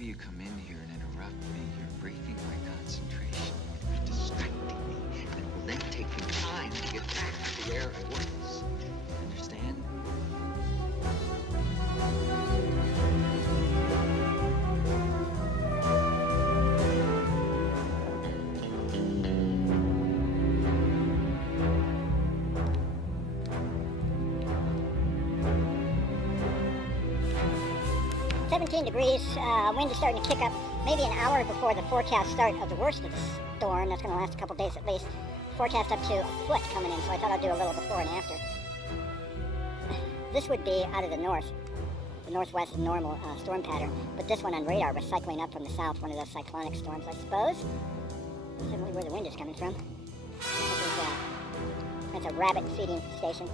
whenever you come in here and interrupt me, you're breaking my concentration. You're distracting me. And it will then take me time to get back to where I was. Understand? Degrees, wind is starting to kick up maybe an hour before the forecast start of the worst of the storm. That's going to last a couple days at least. Forecast up to a foot coming in, so I thought I'd do a little before and after. This would be out of the northwest normal storm pattern, but this one on radar was cycling up from the south, one of those cyclonic storms, I suppose. Simply where the wind is coming from. That's a rabbit feeding station.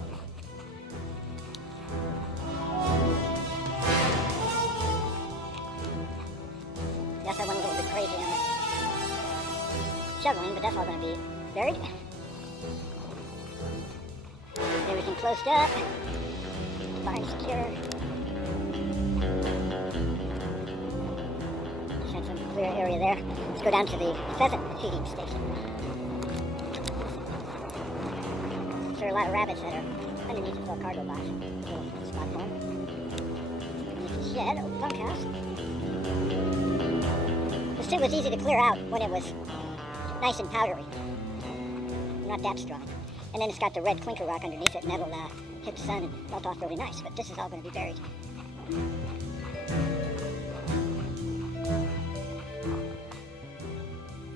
Yes, I went a little bit crazy on the shoveling, but that's all going to be buried. Everything closed up. Barn secure. Just had some clear area there. Let's go down to the pheasant feeding station. There are a lot of rabbits that are underneath the full cargo box. Little spot for them. Beneath the shed, old bunkhouse. This tube was easy to clear out when it was nice and powdery. Not that strong. And then it's got the red clinker rock underneath it, and that'll hit the sun and melt off really nice. But this is all going to be buried.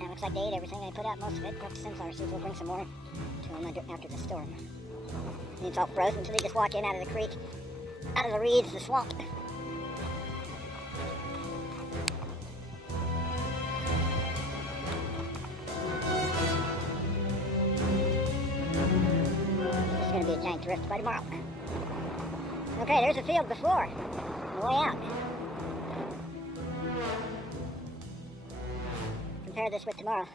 And it looks like they ate everything. They put out most of it. Got the sunflower seeds. We'll bring some more to them after the storm. And it's all frozen until they just walk in out of the creek, out of the reeds, the swamp. Going to be a giant drift by tomorrow. Okay, there's the field before. The way out. Compare this with tomorrow.